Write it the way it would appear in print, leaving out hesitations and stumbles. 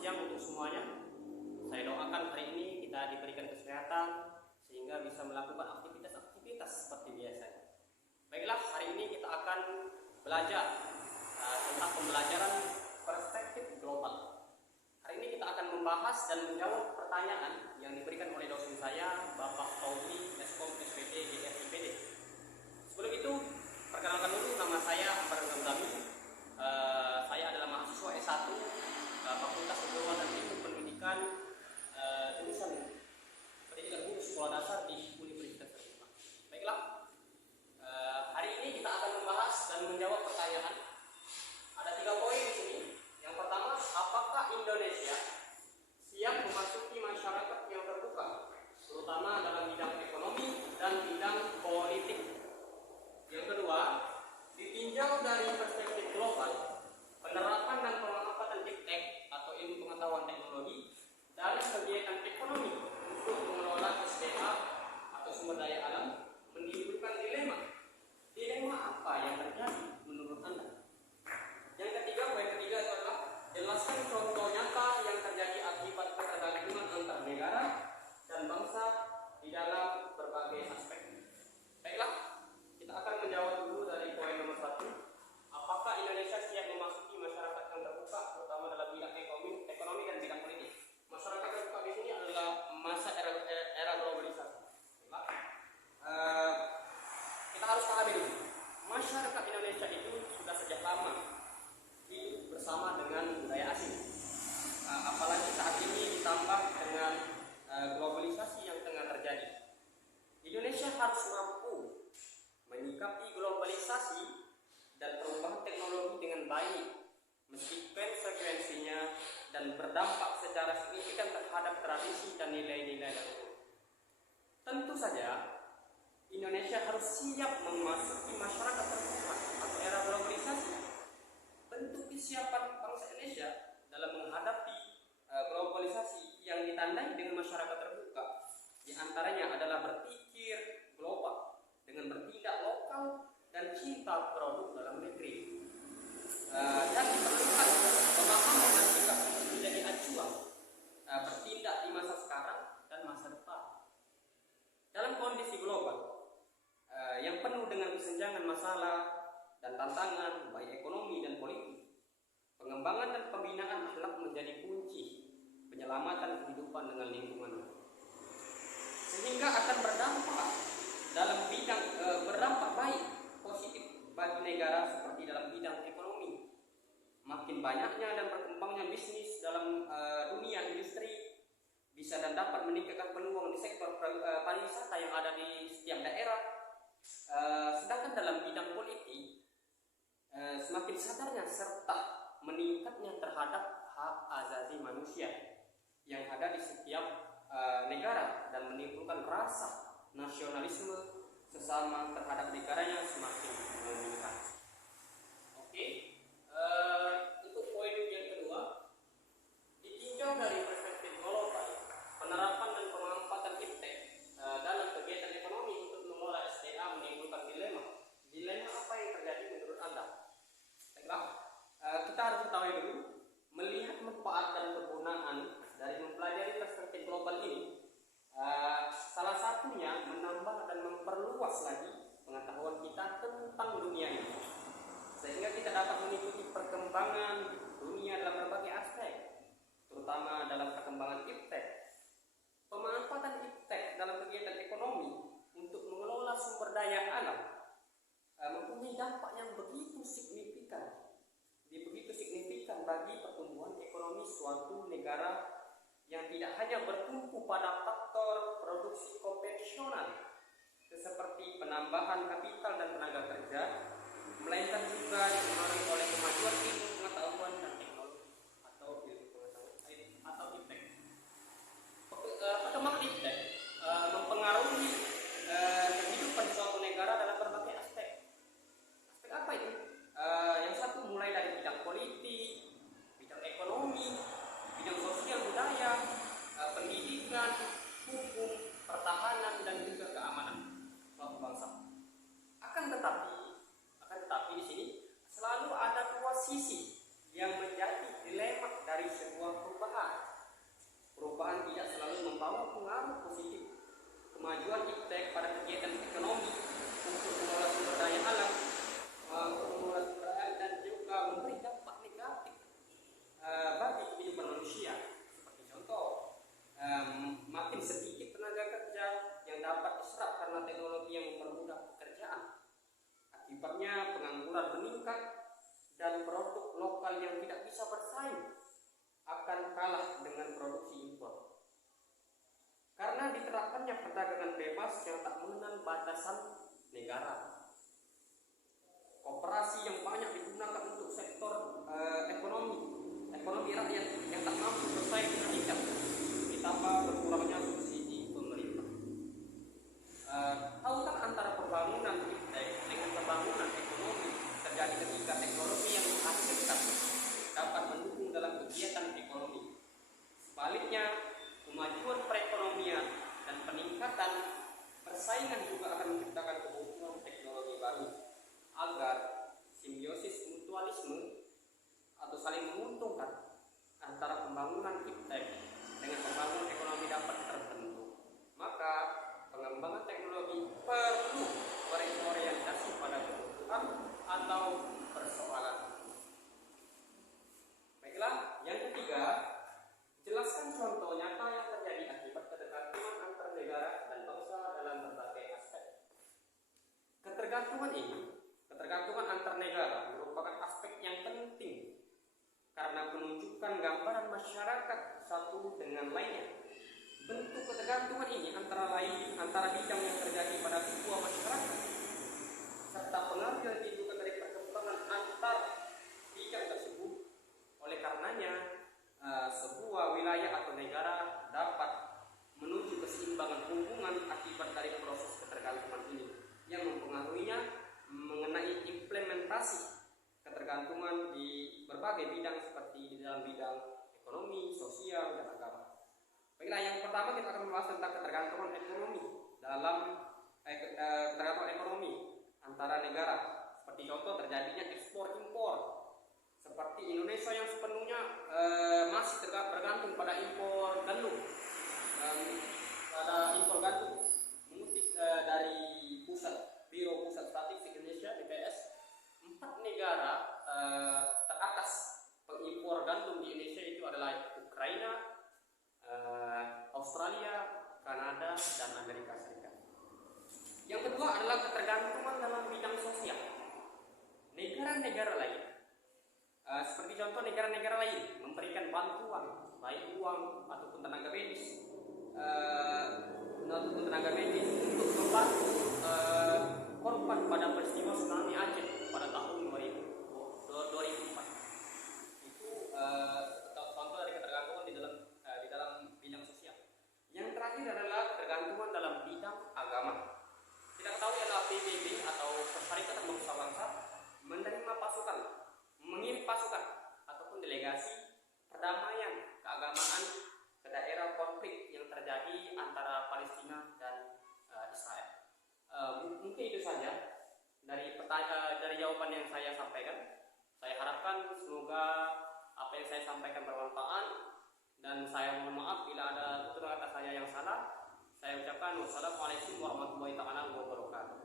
siang untuk semuanya. Saya doakan hari ini kita diberikan kesehatan sehingga bisa melakukan aktivitas seperti biasa. Baiklah, hari ini kita akan belajar tentang pembelajaran perspektif global. Hari ini kita akan membahas dan menjawab pertanyaan yang diberikan oleh dosen saya, Bapak Taufik, Eskom SPD GFIPD. Sebelum itu, perkenalkan dulu, nama saya Ambar Gamzami. Saya adalah mahasiswa S1 Fakultas Kedokteran dan Ilmu Pendidikan jurusan Pendidikan Guru Sekolah Dasar di Universitas Terbuka. Baiklah, hari ini kita akan membahas dan menjawab pertanyaan. Ada 3 poin di sini. Yang pertama, apakah Indonesia siap memasuki masyarakat yang terbuka, terutama dalam bidang ekonomi dan bidang politik? Yang kedua, ditinjau dari perspektif global, penerapan dan pemanfaatan iptek atau ilmu pengetahuan teknologi dalam kegiatan ekonomi untuk mengelola SDA atau sumber daya alam menimbulkan dilema. Dilema apa yang terjadi menurut Anda? Yang ketiga, poin ketiga adalah jelaskan contoh nyata yang terjadi akibat ketergantungan antar negara dan bangsa di dalam berbagai aspek. Baiklah, kita akan menjawab dulu dari poin nomor 1. Apakah Indonesia siap memasuki masyarakat yang terbuka, terutama dalam bidang ekonomi dan bidang politik? Masyarakat terbuka di sini adalah masa era globalisasi. Kita harus pahami dulu, masyarakat Indonesia itu sudah sejak lama hidup bersama dengan budaya asing. Apalagi saat ini ditambah dengan globalisasi yang tengah terjadi. Indonesia harus mampu menyikapi globalisasi dan perubahan teknologi dengan baik, meski konsekuensinya dan berdampak secara signifikan terhadap tradisi dan nilai-nilai leluhur. Tentu saja, Indonesia harus siap memasuki masyarakat terbuka atau era globalisasi. Bentuk kesiapan bangsa Indonesia dalam menghadapi globalisasi yang ditandai dengan masyarakat terbuka, di antaranya adalah berpikir global dengan bertindak lokal dan cinta produk dalam negeri. Dan diperlukan pemahaman dan sikap menjadi acuan bertindak di masa sekarang dan masa depan. Dalam kondisi global yang penuh dengan kesenjangan masalah dan tantangan baik ekonomi dan politik, pengembangan dan pembinaan akhlak menjadi kunci penyelamatan kehidupan dengan lingkungan, sehingga akan berdampak dalam bidang berdampak baik positif bagi negara seperti dalam bidang ekonomi. Makin banyaknya dan berkembangnya bisnis dalam dunia industri bisa dan dapat meningkatkan peluang di sektor pariwisata yang ada di setiap daerah. Sedangkan dalam bidang politik, semakin sadarnya serta meningkatnya terhadap hak asasi manusia yang ada di setiap negara dan menimbulkan rasa nasionalisme sesama terhadap negaranya semakin meningkat. Oke, untuk poin yang kedua, ditinjau dari perspektif global, penerapan dan pemanfaatan iptek dalam kegiatan ekonomi untuk mengelola SDA menimbulkan dilema. Dilema apa yang terjadi menurut Anda? Baiklah, kita harus ketahui dulu, melihat manfaat dan kegunaan dari mempelajari perspektif global ini. Salah satunya menambah dan memperluas lagi pengetahuan kita tentang dunia ini, sehingga kita dapat mengikuti perkembangan dunia dalam berbagai aspek, terutama dalam perkembangan iptek. Pemanfaatan iptek dalam kegiatan ekonomi untuk mengelola sumber daya alam mempunyai dampak yang begitu signifikan bagi pertumbuhan ekonomi suatu negara yang tidak hanya bertumpu pada faktor produksi konvensional seperti penambahan kapital dan tenaga kerja, melainkan juga dipengaruhi oleh kemajuan ilmu pengetahuan dan teknologi atau ilmu pengetahuan atau iptek. Perkembangan iptek mempengaruhi kehidupan suatu negara dalam berbagai aspek. Aspek apa itu? Yang satu mulai dari bidang politik, bidang ekonomi, bidang sosial budaya, pendidikan, hukum, pertahanan dan juga keamanan suatu bangsa. Akan tetapi di sini selalu ada 2 sisi dari sebuah perubahan. Perubahan tidak selalu membawa pengaruh positif. Kemajuan iptek pada kegiatan ekonomi untuk mengelola sumber daya alam, dan juga memberi dampak negatif bagi kehidupan manusia. Seperti contoh, makin sedikit tenaga kerja yang dapat diserap karena teknologi yang mempermudah pekerjaan. Akibatnya pengangguran meningkat dan produk lokal yang tidak bisa bersaing akan kalah dengan produksi impor. Karena diterapkannya perdagangan bebas yang tak mengenal batasan negara. Koperasi yang banyak digunakan untuk sektor ekonomi rakyat yang tak mampu bersaing dengan tingkat, ditambah berkurangnya subsidi pemerintah. Tautan antara pembangunan iptek dengan pembangunan ekonomi terjadi ketika teknologi yang dihasilkan dapat mendukung dalam kegiatan ekonomi. Sebaliknya, kemajuan perekonomian dan peningkatan persaingan juga akan menciptakan kebutuhan teknologi baru agar simbiosis mutualisme atau saling menguntungkan antara pembangunan iptek dengan pembangunan ekonomi dapat terbentuk. Maka pengembangan teknologi perlu berorientasi pada kebutuhan atau persoalan. Baiklah, yang ketiga, jelaskan contoh nyata yang terjadi akibat ketergantungan antar negara dan bangsa dalam berbagai aspek. Ketergantungan antar negara merupakan aspek yang penting karena menunjukkan gambaran masyarakat satu dengan lainnya. Bentuk ketergantungan ini antara bidang yang terjadi pada sebuah masyarakat serta pengaruh yang ditimbulkan dari perkembangan antar bidang tersebut. Oleh karenanya, sebuah wilayah atau negara dapat menuju keseimbangan hubungan akibat dari proses ketergantungan ini yang mempengaruhinya mengenai implementasi ketergantungan di berbagai bidang seperti di dalam bidang ekonomi, sosial, dan agama. Baiklah, yang pertama kita akan membahas tentang ketergantungan ekonomi dalam ketergantungan ekonomi antara negara. Seperti contoh terjadinya ekspor impor. Seperti Indonesia yang sepenuhnya masih bergantung pada impor gandum. Mengutip dari Biro Pusat Statistik Indonesia (BPS), 4 negara teratas pengimpor gandum di Indonesia itu adalah Ukraina, Australia, Kanada, dan Amerika Serikat. Yang kedua adalah ketergantungan dalam bidang sosial. Negara-negara lain, seperti contoh negara-negara lain memberikan bantuan baik uang ataupun tenaga medis untuk membantu korban pada peristiwa tsunami Aceh pada tahun 2004. Itu contoh dari ketergantungan di dalam bidang sosial. Yang terakhir adalah ketergantungan dalam bidang agama. Kita ketahui adalah PBB atau Perserikatan Bangsa-Bangsa mengirim pasukan ataupun delegasi perdamaian keagamaan ke daerah konflik yang terjadi antara Palestina dan Israel. Mungkin itu saja dari jawaban yang saya sampaikan. Saya harapkan semoga apa yang saya sampaikan bermanfaat, dan saya mohon maaf bila ada tutur kata saya yang salah. Saya ucapkan wassalamualaikum warahmatullahi wabarakatuh.